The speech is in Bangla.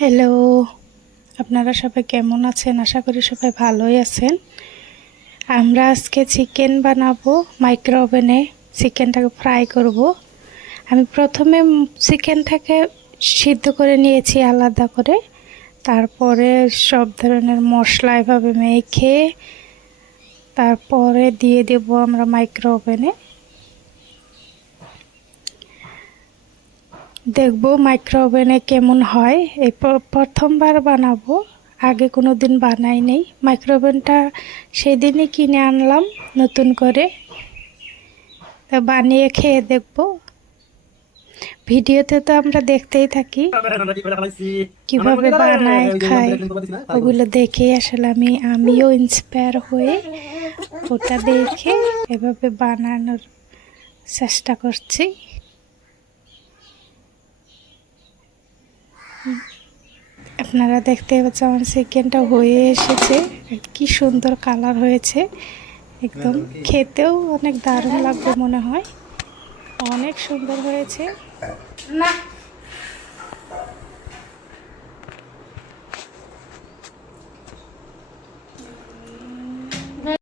হ্যালো, আপনারা সবাই কেমন আছেন? আশা করি সবাই ভালোই আছেন। আমরা আজকে চিকেন বানাবো মাইক্রো ওভেনে। চিকেনটাকে ফ্রাই করব। আমি প্রথমে চিকেনটাকে সিদ্ধ করে নিয়েছি আলাদা করে, তারপরে সব ধরনের মশলা এভাবে মেখে তারপরে দিয়ে দেব আমরা মাইক্রো ওভেনে। দেখব মাইক্রো ওভেনে কেমন হয়। এই প্রথমবার বানাবো, আগে কোনো দিন বানাই নেই। মাইক্রো ওভেনটা সেদিনই কিনে আনলাম নতুন করে, তা বানিয়ে খেয়ে দেখব। ভিডিওতে তো আমরা দেখতেই থাকি কিভাবে বানায় খায়, ওগুলো দেখে আসলে আমিও ইন্সপায়ার হয়ে ওটা দেখে এভাবে বানানোর চেষ্টা করছি। আপনারা দেখতে পাচ্ছেন আমার চিকেনটা হয়ে এসেছে, কি সুন্দর কালার হয়েছে। একদম খেতেও অনেক দারুণ লাগবে মনে হয়, অনেক সুন্দর হয়েছে। না